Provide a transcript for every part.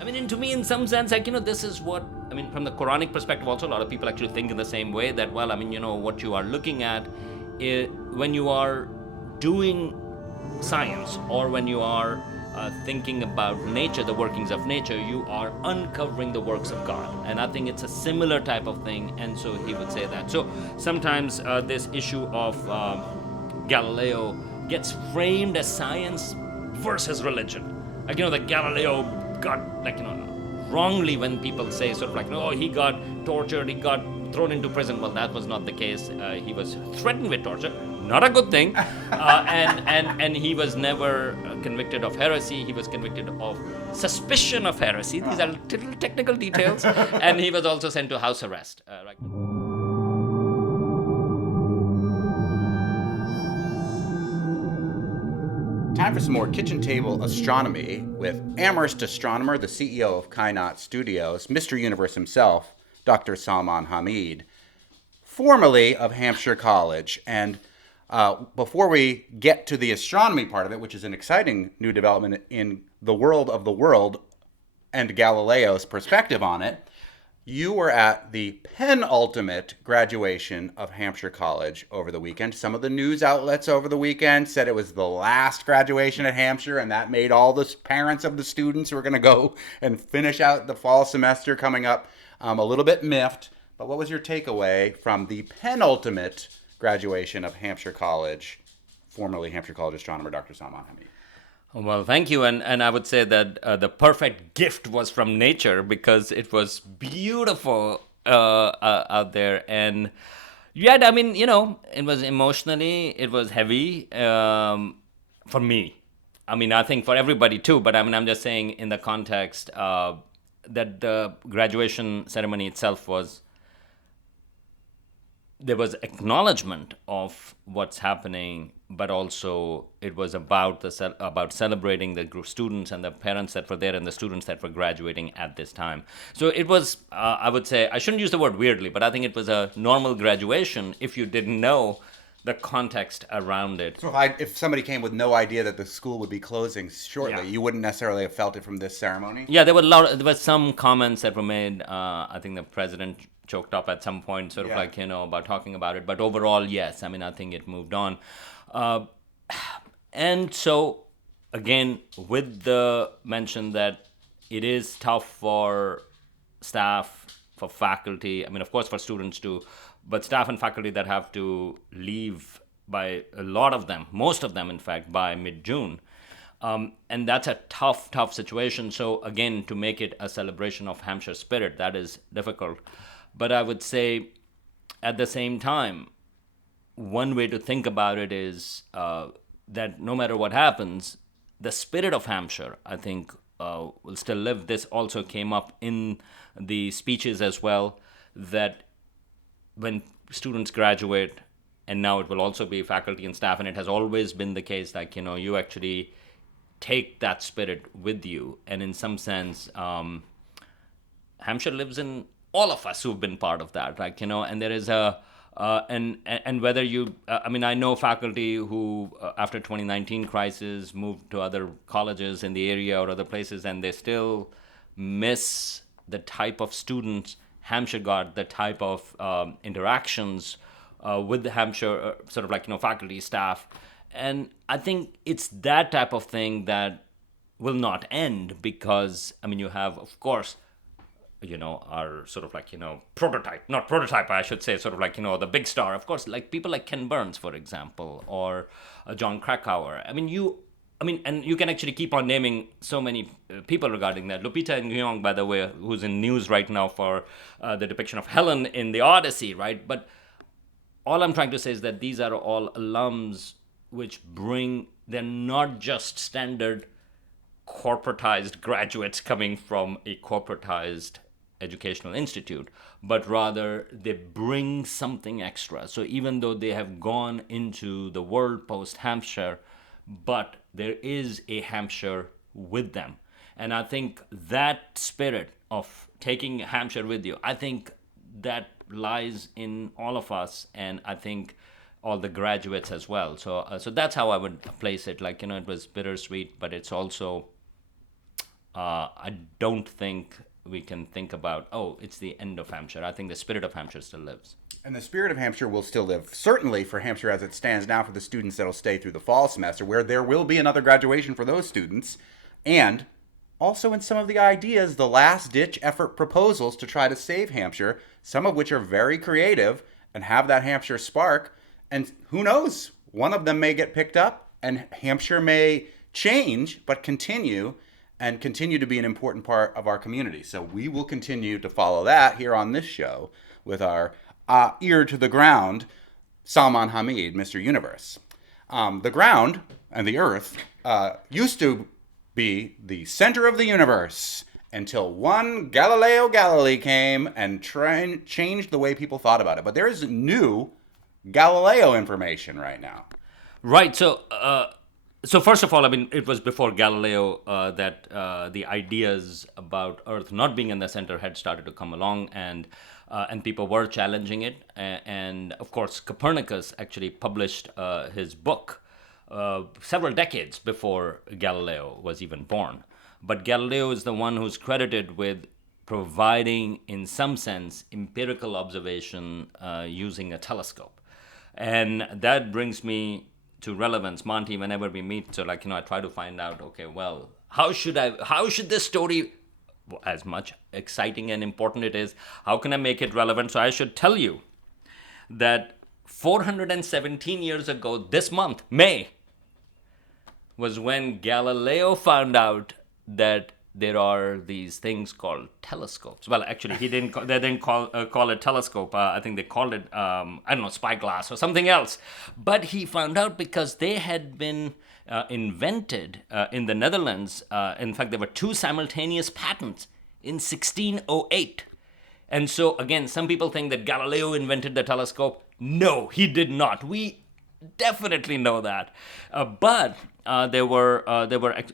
I mean, and to me, in some sense, like, this is what, I mean, from the Quranic perspective, also, a lot of people actually think in the same way that, well, I mean, what you are looking at when you are doing science or when you are thinking about nature, the workings of nature, you are uncovering the works of God. And I think it's a similar type of thing. And so he would say that. So sometimes this issue of Galileo gets framed as science versus religion. Like, that Galileo got, like, wrongly when people say sort of like, oh, he got tortured, he got thrown into prison. Well, that was not the case. He was threatened with torture. Not a good thing. And he was never convicted of heresy. He was convicted of suspicion of heresy. These are little technical details. And he was also sent to house arrest. Right. Time for some more kitchen table astronomy with Amherst astronomer, the CEO of Kainaat Studios, Mr. Universe himself, Dr. Salman Hamid, formerly of Hampshire College. And before we get to the astronomy part of it, which is an exciting new development in the world of the world and Galileo's perspective on it, you were at the penultimate graduation of Hampshire College over the weekend. Some of the news outlets over the weekend said it was the last graduation at Hampshire, and that made all the parents of the students who were going to go and finish out the fall semester coming up a little bit miffed. But what was your takeaway from the penultimate graduation of Hampshire College, formerly Hampshire College astronomer Dr. Salman Hamid? Well, thank you. And I would say that the perfect gift was from nature because it was beautiful out there. And yet, I mean, it was emotionally, it was heavy for me. I mean, I think for everybody too, but I mean, I'm just saying in the context that the graduation ceremony itself there was acknowledgement of what's happening, but also it was about about celebrating the students and the parents that were there and the students that were graduating at this time. So it was, I would say, I shouldn't use the word weirdly, but I think it was a normal graduation if you didn't know the context around it. So if somebody came with no idea that the school would be closing shortly, you wouldn't necessarily have felt it from this ceremony? Yeah, there were some comments that were made. I think the president choked up at some point, sort of like, about talking about it. But overall, yes. I mean, I think it moved on. And so, again, with the mention that it is tough for staff, for faculty, I mean, of course, for students too, but staff and faculty that have to leave by a lot of them, most of them, in fact, by mid-June. And that's a tough situation. So, again, to make it a celebration of Hampshire spirit, that is difficult. But I would say, at the same time, one way to think about it is that no matter what happens, the spirit of Hampshire, I think, will still live. This also came up in the speeches as well, that when students graduate, and now it will also be faculty and staff, and it has always been the case, like, you actually take that spirit with you. And in some sense, Hampshire lives in all of us who've been part of that, like, and there is and whether you, I mean, I know faculty who, after 2019 crisis, moved to other colleges in the area or other places, and they still miss the type of students Hampshire got, the type of interactions with the Hampshire, sort of like, faculty, staff. And I think it's that type of thing that will not end because, I mean, you have, of course, our sort of like, not prototype, I should say, sort of like, the big star. Of course, like people like Ken Burns, for example, or John Krakauer. I mean, and you can actually keep on naming so many people regarding that. Lupita Nyong'o, by the way, who's in news right now for the depiction of Helen in the Odyssey, right? But all I'm trying to say is that these are all alums which they're not just standard corporatized graduates coming from a corporatized educational institute, but rather they bring something extra. So even though they have gone into the world post-Hampshire, but there is a Hampshire with them. And I think that spirit of taking Hampshire with you, I think that lies in all of us, and I think all the graduates as well. So that's how I would place it. Like, it was bittersweet, but it's also I don't think we can think about, oh, it's the end of Hampshire. I think the spirit of Hampshire still lives. And the spirit of Hampshire will still live, certainly for Hampshire as it stands now, for the students that'll stay through the fall semester, where there will be another graduation for those students, and also in some of the ideas, the last ditch effort proposals to try to save Hampshire, some of which are very creative and have that Hampshire spark. And who knows, one of them may get picked up and Hampshire may change, but continue to be an important part of our community. So we will continue to follow that here on this show with our ear to the ground, Salman Hamid, Mr. Universe. The ground and the earth used to be the center of the universe until one Galileo Galilei came and changed the way people thought about it. But there is new Galileo information right now. Right. So first of all, I mean, it was before Galileo that the ideas about Earth not being in the center had started to come along, and people were challenging it. And of course, Copernicus actually published his book several decades before Galileo was even born. But Galileo is the one who's credited with providing, in some sense, empirical observation using a telescope. And that brings me to relevance, Monty, whenever we meet. So I try to find out, okay, well, how should this story, as much exciting and important it is, how can I make it relevant? So I should tell you that 417 years ago, this month, May, was when Galileo found out that there are these things called telescopes. Well, actually, they didn't call it telescope. I think they called it, spyglass or something else. But he found out because they had been invented in the Netherlands. In fact, there were two simultaneous patents in 1608. And so, again, some people think that Galileo invented the telescope. No, he did not. We definitely know that. But there were,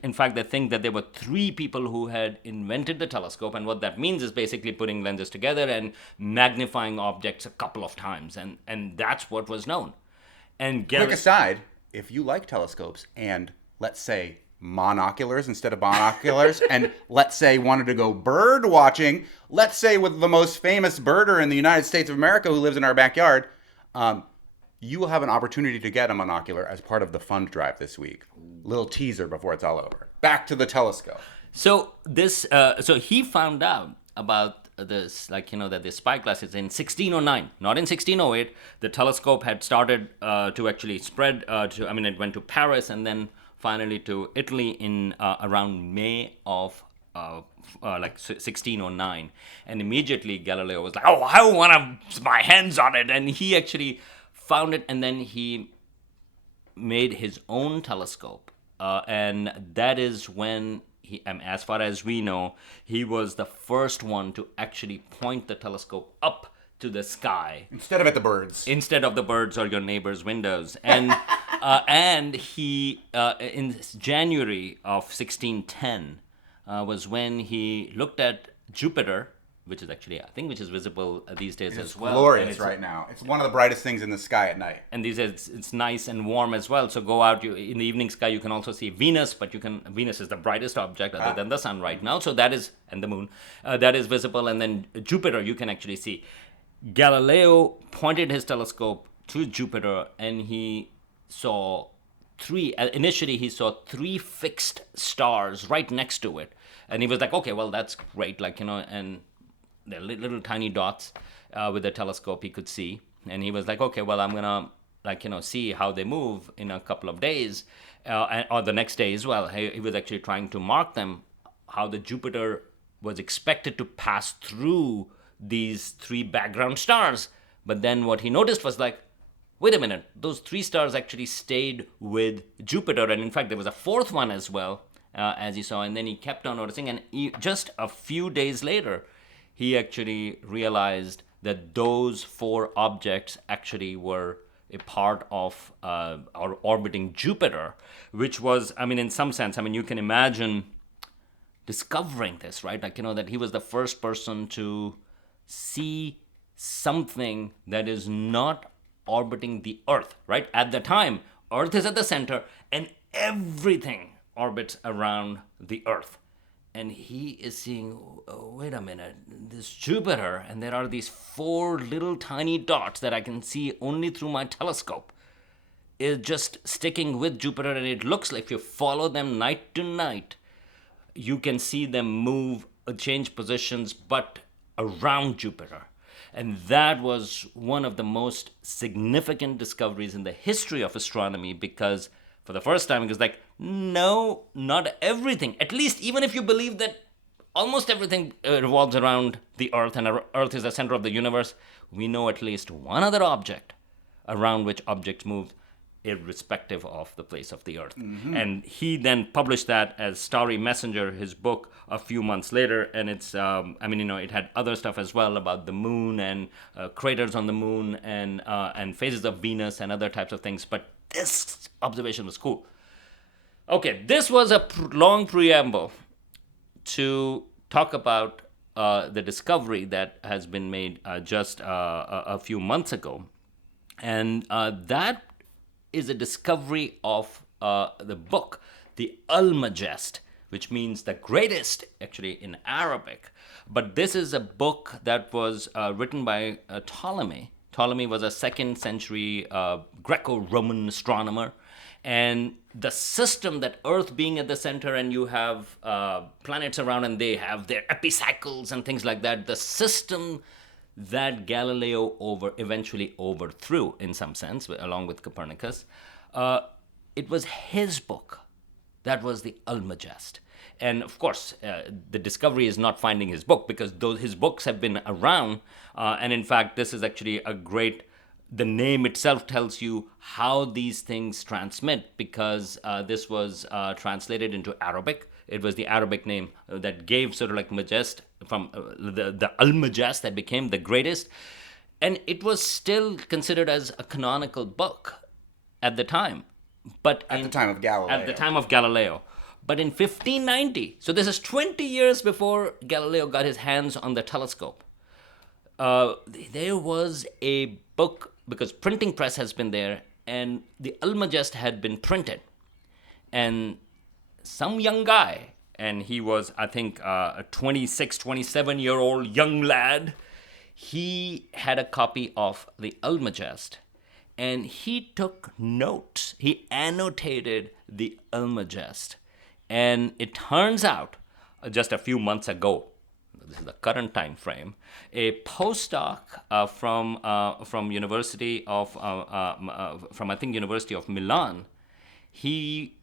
in fact, they think that there were three people who had invented the telescope. And what that means is basically putting lenses together and magnifying objects a couple of times. And that's what was known. And Quick aside, if you like telescopes and, let's say, monoculars instead of binoculars, and let's say wanted to go bird watching, let's say with the most famous birder in the United States of America who lives in our backyard, you will have an opportunity to get a monocular as part of the fund drive this week. Little teaser before it's all over. Back to the telescope. So so he found out about this, that the spyglass is in 1609, not in 1608. The telescope had started to actually spread it went to Paris and then finally to Italy in around May of 1609. And immediately Galileo was like, oh, I want my hands on it. And he actually found it, and then he made his own telescope. And that is when as far as we know, he was the first one to actually point the telescope up to the sky instead of at the birds, or your neighbor's windows. And and he in January of 1610 was when he looked at Jupiter, which is actually, I think, which is visible these days as well. Glorious right now. It's one of the brightest things in the sky at night. And these days it's nice and warm as well. So go out in the evening sky. You can also see Venus, but Venus is the brightest object other than the sun right now. So that is, and the moon, that is visible. And then Jupiter you can actually see. Galileo pointed his telescope to Jupiter, and he saw initially he saw three fixed stars right next to it. And he was like, okay, well, that's great. And they're little tiny dots with the telescope he could see. And he was like, okay, well, I'm going to, see how they move in a couple of days or the next day as well. He was actually trying to mark them, how the Jupiter was expected to pass through these three background stars. But then what he noticed was wait a minute, those three stars actually stayed with Jupiter. And in fact, there was a fourth one as well, as he saw. And then he kept on noticing. And just a few days later, he actually realized that those four objects actually were a part of or orbiting Jupiter, which was, in some sense, you can imagine discovering this, right? That he was the first person to see something that is not orbiting the Earth, right? At the time, Earth is at the center and everything orbits around the Earth. and he is seeing, oh, wait a minute, this Jupiter, and there are these 4 little tiny dots that I can see only through my telescope, is just sticking with Jupiter, and it looks like if you follow them night to night, you can see them move, change positions, but around Jupiter. And that was one of the most significant discoveries in the history of astronomy, because for the first time it was like, no, not everything. At least, even if you believe that almost everything revolves around the Earth and Earth is the center of the universe, we know at least one other object around which objects move, irrespective of the place of the Earth. And he then published that as Starry Messenger, his book, a few months later. And it's, it had other stuff as well about the moon and craters on the moon and phases of Venus and other types of things. But this observation was cool. Okay, this was a long preamble to talk about the discovery that has been made just a few months ago. And that is a discovery of the book, the Almagest, which means the greatest, actually, in Arabic. But this is a book that was written by Ptolemy. Ptolemy was a 2nd century Greco-Roman astronomer. And the system that Earth being at the center, and you have planets around, and they have their epicycles and things like that, the system that Galileo eventually overthrew in some sense, along with Copernicus. It was his book that was the Almagest. And of course, the discovery is not finding his book, because his books have been around. And in fact, this is actually the name itself tells you how these things transmit, because this was translated into Arabic. It was the Arabic name that gave sort of like Majest, from the Almagest, that became the greatest. And it was still considered as a canonical book at the time. But At the time of Galileo. At the time of Galileo. But in 1590, so this is 20 years before Galileo got his hands on the telescope, there was a book, because printing press has been there, and the Almagest had been printed. And some young guy, and he was, I think, a 26, 27-year-old young lad, he had a copy of the Almagest, and he took notes. He annotated the Almagest. And it turns out, just a few months ago, this is the current time frame, a postdoc from University of University of Milan, he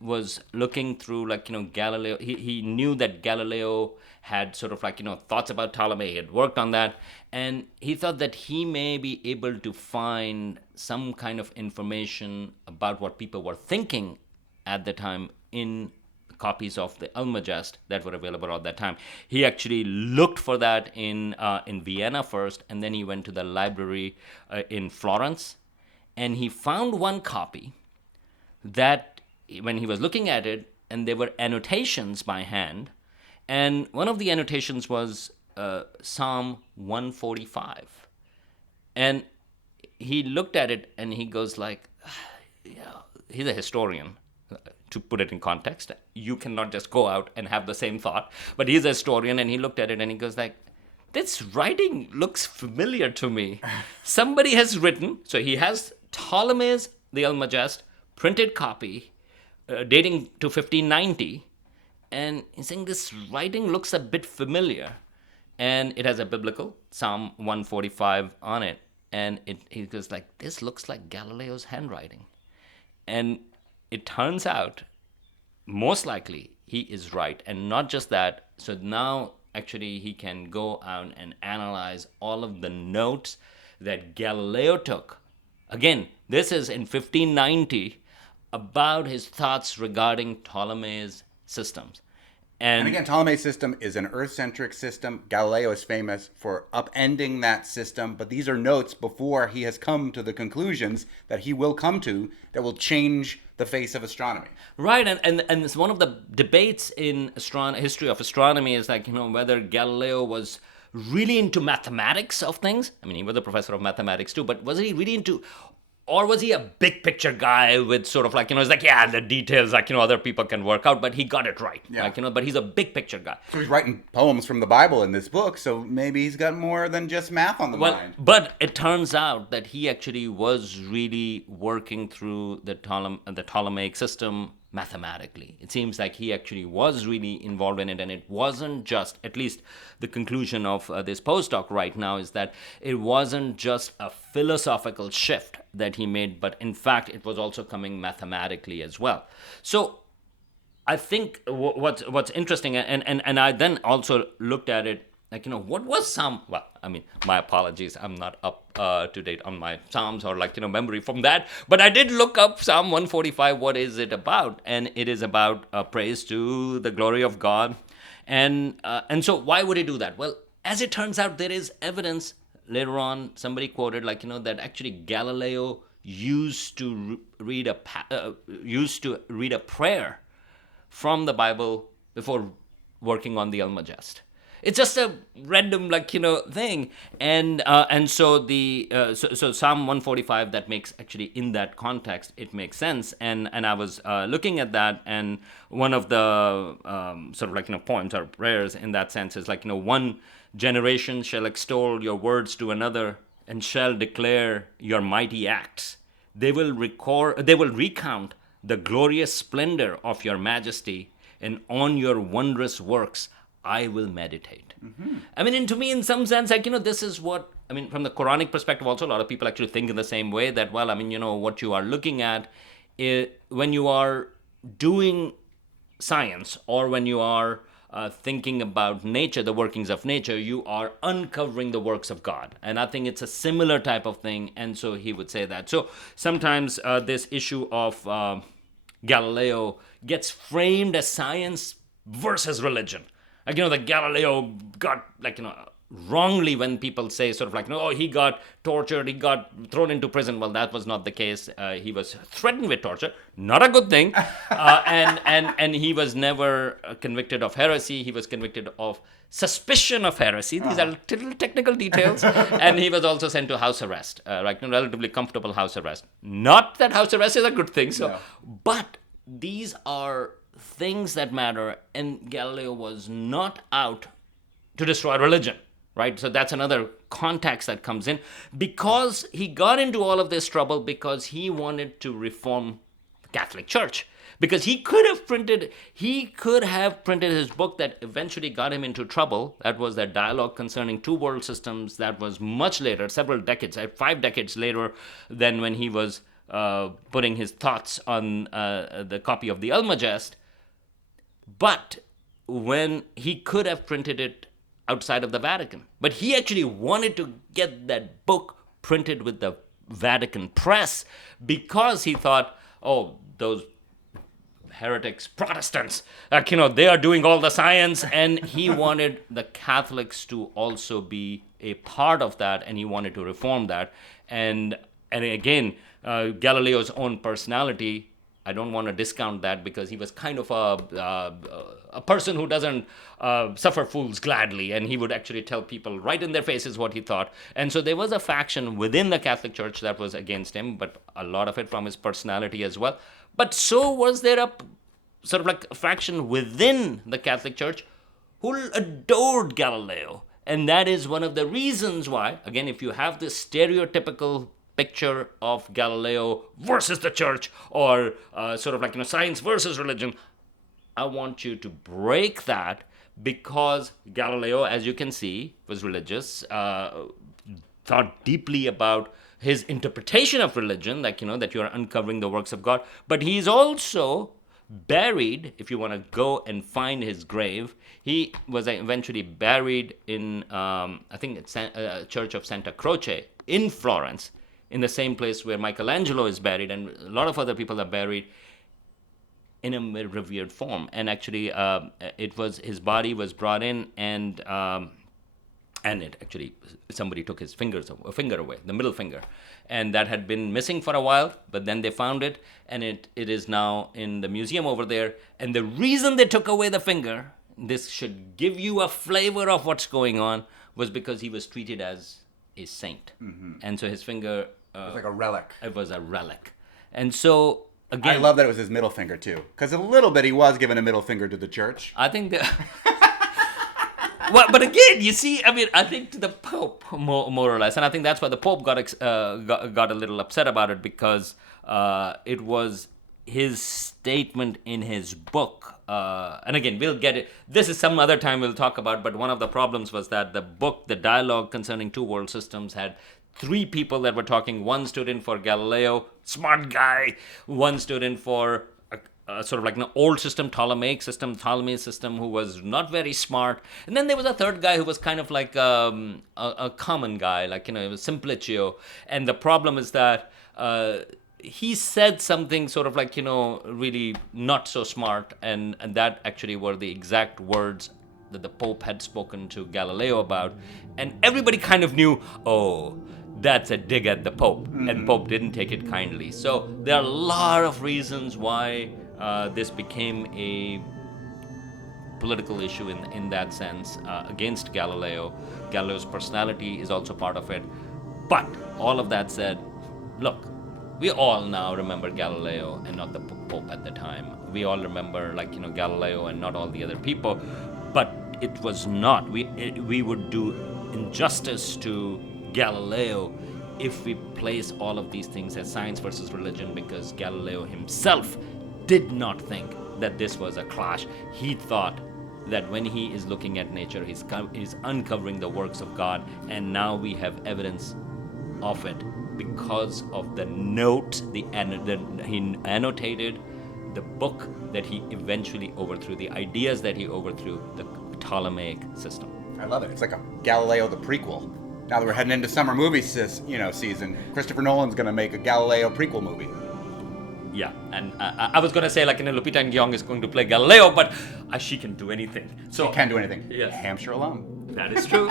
was looking through, Galileo. He knew that Galileo had sort of thoughts about Ptolemy. He had worked on that, and he thought that he may be able to find some kind of information about what people were thinking at the time in copies of the Almagest that were available at that time. He actually looked for that in Vienna first, and then he went to the library in Florence, and he found one copy that, when he was looking at it, and there were annotations by hand, and one of the annotations was Psalm 145. And he looked at it, and he goes like, he's a historian, to put it in context. You cannot just go out and have the same thought. But he's a historian, and he looked at it, and he goes like, this writing looks familiar to me. Somebody has written, so he has Ptolemy's the Almagest, printed copy, dating to 1590, and he's saying this writing looks a bit familiar, and it has a biblical Psalm 145 on it, and he goes like, this looks like Galileo's handwriting. And it turns out, most likely, he is right. And not just that, so now actually he can go out and analyze all of the notes that Galileo took. Again, this is in 1590, about his thoughts regarding Ptolemy's systems. And again, Ptolemy's system is an Earth-centric system. Galileo is famous for upending that system, but these are notes before he has come to the conclusions that he will come to that will change the face of astronomy. Right, and it's one of the debates in history of astronomy is whether Galileo was really into mathematics of things. I mean, he was a professor of mathematics too, but was he really into or was he a big picture guy with sort of like, it's like, yeah, the details, like, other people can work out, but he got it right. Yeah. Like, but he's a big picture guy. So he's writing poems from the Bible in this book, so maybe he's got more than just math on the mind. But it turns out that he actually was really working through the Ptolemaic system mathematically. It seems like he actually was really involved in it, and it wasn't just, at least the conclusion of this postdoc right now is that it wasn't just a philosophical shift that he made, but in fact it was also coming mathematically as well. So I think what's interesting, and I then also looked at it like, what was Psalm? Well, I mean, my apologies, I'm not up to date on my Psalms or like, memory from that, but I did look up Psalm 145. What is it about? And it is about praise to the glory of God, and so why would he do that? Well, as it turns out, there is evidence. Later on, somebody quoted like, that actually Galileo used to read a prayer from the Bible before working on the Almagest. It's just a random thing, and so so Psalm 145, that makes actually, in that context, it makes sense. And I was looking at that, and one of the sort of poems or prayers in that sense is like, one generation shall extol your words to another and shall declare your mighty acts. They will recount the glorious splendor of your majesty, and on your wondrous works I will meditate. Mm-hmm. I mean, and to me, in some sense, like, this is what, I mean, from the Quranic perspective, also, a lot of people actually think in the same way that, well, I mean, what you are looking at when you are doing science, or when you are thinking about nature, the workings of nature, you are uncovering the works of God. And I think it's a similar type of thing. And so he would say that. So sometimes this issue of Galileo gets framed as science versus religion. Like, that Galileo got, wrongly when people say sort of like, no, he got tortured, he got thrown into prison. Well, that was not the case. He was threatened with torture, not a good thing. And he was never convicted of heresy. He was convicted of suspicion of heresy. These are little technical details. And he was also sent to house arrest, relatively comfortable house arrest. Not that house arrest is a good thing. So, but these are things that matter, and Galileo was not out to destroy religion, right? So that's another context that comes in, because he got into all of this trouble because he wanted to reform the Catholic Church. Because he could have printed his book that eventually got him into trouble. That was that dialogue concerning two world systems. That was much later, several decades, 5 decades later than when he was putting his thoughts on the copy of the Almagest. But when he could have printed it outside of the Vatican. But he actually wanted to get that book printed with the Vatican press because he thought, oh, those heretics, Protestants, they are doing all the science, and he wanted the Catholics to also be a part of that, and he wanted to reform that. And again, Galileo's own personality, I don't want to discount that, because he was kind of a person who doesn't suffer fools gladly, and he would actually tell people right in their faces what he thought. And so there was a faction within the Catholic Church that was against him, but a lot of it from his personality as well. But so was there a sort of like a faction within the Catholic Church who adored Galileo. And that is one of the reasons why, again, if you have this stereotypical picture of Galileo versus the church, or sort of like science versus religion, I want you to break that, because Galileo, as you can see, was religious, thought deeply about his interpretation of religion, like that you are uncovering the works of God. But he's also buried, if you want to go and find his grave, he was eventually buried in I think it's Church of Santa Croce in Florence, in the same place where Michelangelo is buried, and a lot of other people are buried in a revered form. And actually, his body was brought in, and it actually, somebody took his finger away, the middle finger, and that had been missing for a while. But then they found it, and it is now in the museum over there. And the reason they took away the finger, this should give you a flavor of what's going on, was because he was treated as a saint. Mm-hmm. And so his finger It's like a relic. It was a relic. And so, again... I love that it was his middle finger, too. Because a little bit he was giving a middle finger to the church. I think that... Well, but again, you see, I mean, I think to the Pope, more or less. And I think that's why the Pope got a little upset about it, because it was his statement in his book. And again, we'll get it. This is some other time we'll talk about, but one of the problems was that the book, the dialogue concerning two world systems, had three people that were talking. One stood in for Galileo, smart guy. One stood in for sort of like an old system, Ptolemy's system, who was not very smart. And then there was a third guy who was kind of like a common guy, like, it was Simplicio. And the problem is that he said something sort of like, really not so smart. And that actually were the exact words that the Pope had spoken to Galileo about. And everybody kind of knew, oh, that's a dig at the Pope. Mm-hmm. And Pope didn't take it kindly. So there are a lot of reasons why this became a political issue in that sense against Galileo. Galileo's personality is also part of it. But all of that said, look, we all now remember Galileo and not the Pope at the time. We all remember, Galileo and not all the other people. But it was not. We would do injustice to Galileo if we place all of these things as science versus religion, because Galileo himself did not think that this was a clash. He thought that when he is looking at nature, he's uncovering the works of God, and now we have evidence of it because of the note he annotated, the book that he eventually overthrew, the ideas that he overthrew, the Ptolemaic system. I love it. It's like a Galileo the prequel. Now that we're heading into summer movie season, Christopher Nolan's going to make a Galileo prequel movie. Yeah, and I was going to say, Lupita Nyong'o is going to play Galileo, but she can do anything. So she can do anything. Yes. Hampshire alum. That is true.